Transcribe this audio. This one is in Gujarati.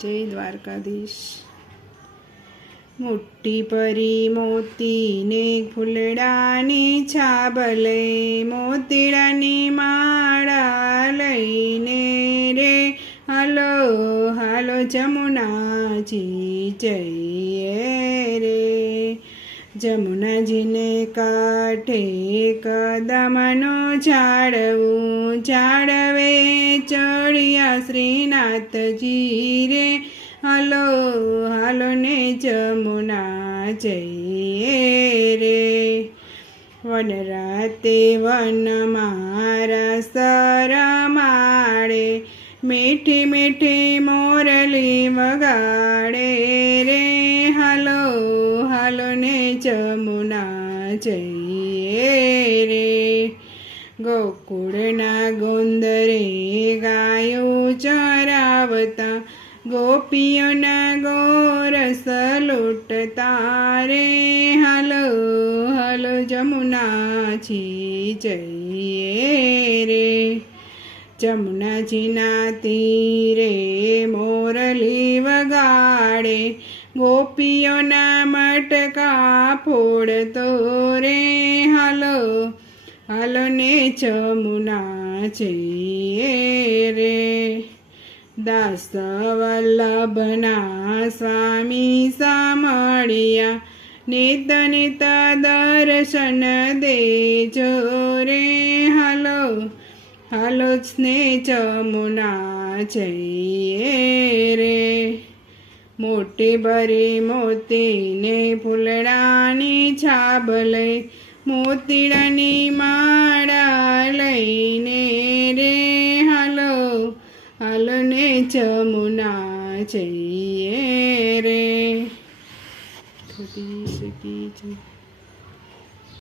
જય દ્વારકાધીશ. મોટી પરી મોતીને ફૂલડાની છાબલે, મોતીડાની માળા લઈને રે. હાલો હાલો જમુનાજી, જઈએ રે. જમુનાજીને કાંઠે કદમનો ઝાડવું ઝાડવે ચડિયા શ્રીનાથજી રે હલો, હાલો ને જમુના જઈએ રે. વન રાતે વન મારા સર માળે મીઠી મીઠી મોરલી વગાડે રે. હાલો હાલો ને જમુના જઈએ રે. ગોકુળના ગોંદરે ગાયો ચરાવતા, ગોપીઓના ગોરસ લૂટતા રે. હાલો, હલો જમુનાજી જઈએ રે. જમુનાજીના તીરે મોરલી વગાડે, ગોપીઓના મટકા ફોડતો રે. હાલો હાલો ચમુના જઈએ રે. દાસ વલ્લભના સ્વામી સામળિયા નિત નિત દર્શન દેજો રે. હાલો હાલો સ્ને જમુના છે રે. મોટી ભરી મોતીને ફૂલડાની છાબ લઈ મોતીડાની માળા લઈને રે હાલો હાલો ને જમુના જઈએ રે.